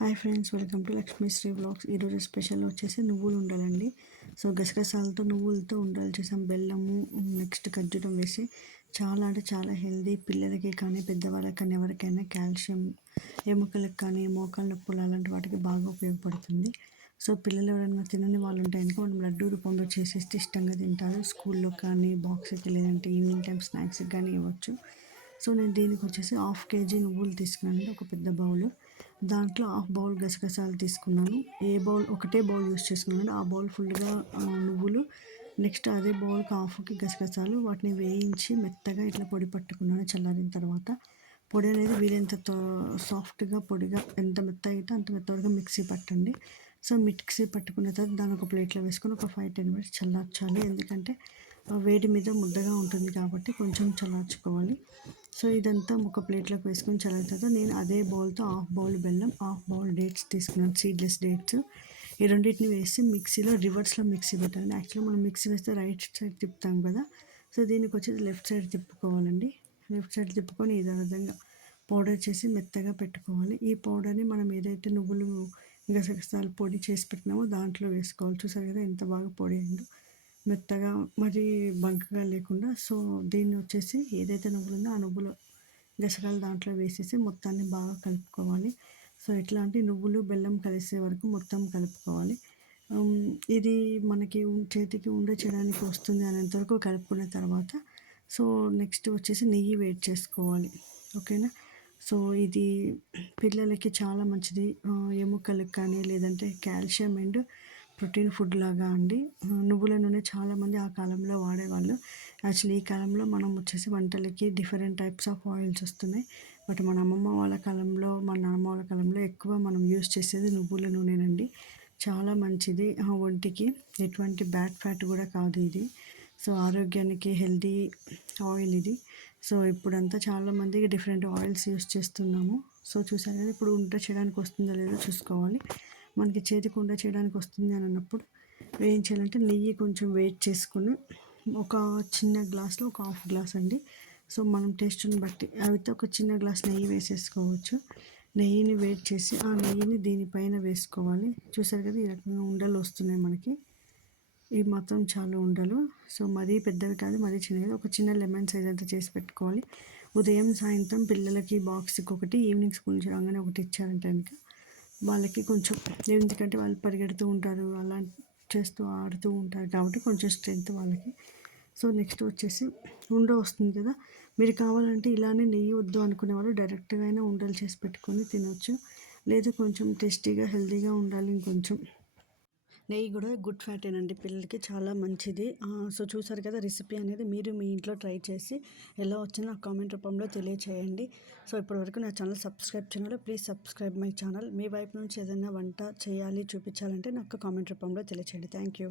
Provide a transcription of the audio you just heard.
Hi friends welcome to Lakshmisri blogs. ఈరోజు special వచ్చేసి నువ్వులు ఉండాలండి. సో గసగసాలతో నువ్వులతో ఉండాలి చేసాం. బెల్లము నెక్స్ట్ ఖర్జూరం వేసి చాలా అంటే చాలా హెల్దీ. పిల్లలకి కానీ పెద్దవాళ్ళకి కానీ ఎవరికైనా కాల్షియం ఎముకలకు కానీ మోకాళ్ళ నొప్పులు అలాంటి వాటికి బాగా ఉపయోగపడుతుంది. సో పిల్లలు ఎవరైనా తినని వాళ్ళు ఉంటే కనుక మనం లడ్డూ రూపంలో చేసేస్తే ఇష్టంగా తింటారు. స్కూల్లో కానీ బాక్స్కి లేదంటే ఈవినింగ్ టైం స్నాక్స్కి కానీ ఇవ్వచ్చు. సో నేను దీనికి వచ్చేసి హాఫ్ కేజీ నువ్వులు తీసుకున్నాను ఒక పెద్ద బౌల్. దాంట్లో హాఫ్ బౌల్ గసగసాలు తీసుకున్నాను. ఏ బౌల్ ఒకటే బౌల్ యూస్ చేసుకున్నాను. ఆ బౌల్ ఫుల్గా నువ్వులు నెక్స్ట్ అదే బౌల్కి హాఫ్కి గసగసాలు వాటిని వేయించి మెత్తగా ఇట్లా పొడి పట్టుకున్నాను చల్లారిన తర్వాత. పొడి అనేది వీలైనంత సాఫ్ట్గా పొడిగా ఎంత మెత్త అయితే అంత మెత్తగా మిక్సీ పట్టండి. సో మిక్సీ పట్టుకున్న తర్వాత దాని ఒక ప్లేట్లో వేసుకొని ఒక ఫైవ్ టెన్ మినిట్స్ చల్లార్చాలి. ఎందుకంటే వేడి మీద ముద్దగా ఉంటుంది కాబట్టి కొంచెం చల్లార్చుకోవాలి. సో ఇదంతా ఒక ప్లేట్లోకి వేసుకొని చల్లారిన తర్వాత నేను అదే బౌల్తో హాఫ్ బౌల్ బెల్లం హాఫ్ బౌల్ డేట్స్ తీసుకున్నాను. Seedless dates. ఈ రెండింటిని వేసి మిక్సీలో రివర్స్లో మిక్సీ పెట్టాలి. యాక్చువల్లీ మనం మిక్సీ వేస్తే రైట్ సైడ్ తిప్పుతాం కదా. సో దీనికి వచ్చేసి లెఫ్ట్ సైడ్ తిప్పుకోవాలండి. లెఫ్ట్ సైడ్ తిప్పుకొని ఇదే విధంగా పౌడర్ చేసి మెత్తగా పెట్టుకోవాలి. ఈ పౌడర్ని మనం ఏదైతే నువ్వులు గసగసాలు పొడి చేసి పెట్టినామో దాంట్లో వేసుకోవాలి. చూసారు కదా ఎంత బాగా పొడి అయిందో. మెత్తగా మరి బంకగా లేకుండా సో దీన్ని వచ్చేసి ఏదైతే నువ్వులు ఉందో ఆ నువ్వులు గసగాలు దాంట్లో వేసేసి మొత్తాన్ని బాగా కలుపుకోవాలి. సో ఇట్లాంటి నువ్వులు బెల్లం కలిసే వరకు మొత్తం కలుపుకోవాలి. ఇది మనకి చేతికి ఉండే చేయడానికి వస్తుంది అనేంతవరకు కలుపుకున్న తర్వాత సో నెక్స్ట్ వచ్చేసి నెయ్యి వేడి చేసుకోవాలి. ఓకేనా? సో ఇది పిల్లలకి చాలా మంచిది. ఎముకలకు కానీ లేదంటే కాల్షియం అండ్ ప్రోటీన్ ఫుడ్ లాగా అండి. నువ్వుల నూనె చాలామంది ఆ కాలంలో వాడేవాళ్ళు. యాక్చువల్లీ ఈ కాలంలో మనం వచ్చేసి వంటలకి డిఫరెంట్ టైప్స్ ఆఫ్ ఆయిల్స్ వస్తున్నాయి. బట్ మన అమ్మమ్మ వాళ్ళ కాలంలో మన నాన్నమ్మ వాళ్ళ కాలంలో ఎక్కువ మనం యూస్ చేసేది నువ్వుల నూనెనండి. చాలా మంచిది. ఒంటికి ఎటువంటి బ్యాడ్ ఫ్యాట్ కూడా కాదు ఇది. సో ఆరోగ్యానికి హెల్దీ ఆయిల్ ఇది. సో ఇప్పుడంతా చాలామంది డిఫరెంట్ ఆయిల్స్ యూస్ చేస్తున్నాము. సో చూసారు కదా ఇప్పుడు ఉంట చేయడానికి వస్తుందో లేదో చూసుకోవాలి. మనకి చేతికి చేయడానికి వస్తుంది అని అన్నప్పుడు ఏం చేయాలంటే నెయ్యి కొంచెం వెయిట్ చేసుకుని ఒక చిన్న గ్లాస్లో ఒక హాఫ్ గ్లాస్ అండి. సో మనం టేస్ట్ని బట్టి అయితే ఒక చిన్న గ్లాస్ నెయ్యి వేసేసుకోవచ్చు. నెయ్యిని వెయిట్ చేసి ఆ నెయ్యిని దీనిపైన వేసుకోవాలి. చూసారు కదా ఈ రకంగా ఉండలు వస్తున్నాయి మనకి. ఇవి మాత్రం చాలా ఉండలు. సో మరీ పెద్దవి కాదు మరీ చిన్నవి. ఒక చిన్న లెమన్ సైజ్ అంతా చేసి పెట్టుకోవాలి. ఉదయం సాయంత్రం పిల్లలకి బాక్స్కి ఒకటి ఈవినింగ్ స్కూల్ నుంచి రాగానే ఒకటి ఇచ్చారంటే కనుక వాళ్ళకి కొంచెం ఎందుకంటే వాళ్ళు పరిగెడుతూ ఉంటారు అలా చేస్తూ ఆడుతూ ఉంటారు కాబట్టి కొంచెం స్ట్రెంత్ వాళ్ళకి. సో నెక్స్ట్ వచ్చేసి ఉండ వస్తుంది కదా మీరు కావాలంటే ఇలానే నెయ్యి వద్దు అనుకునే వాళ్ళు డైరెక్ట్గా అయినా ఉండలు చేసి పెట్టుకొని తినవచ్చు లేదా కొంచెం టేస్టీగా హెల్తీగా ఉండాలి ఇంకొంచెం. నెయ్యి కూడా గుడ్ ఫ్యాట్ అండి పిల్లలకి చాలా మంచిది. సో చూసారు కదా రెసిపీ అనేది మీరు మీ ఇంట్లో ట్రై చేసి ఎలా వచ్చిందో నాకు కామెంట్ రూపంలో తెలియచేయండి. సో ఇప్పటివరకు నా ఛానల్ సబ్స్క్రైబ్ చేయాలి ప్లీజ్ సబ్స్క్రైబ్ మై ఛానల్. మీ వైపు నుంచి ఏదైనా వంట చేయాలి చూపించాలంటే నాకు కామెంట్ రూపంలో తెలియచేయండి. Thank you.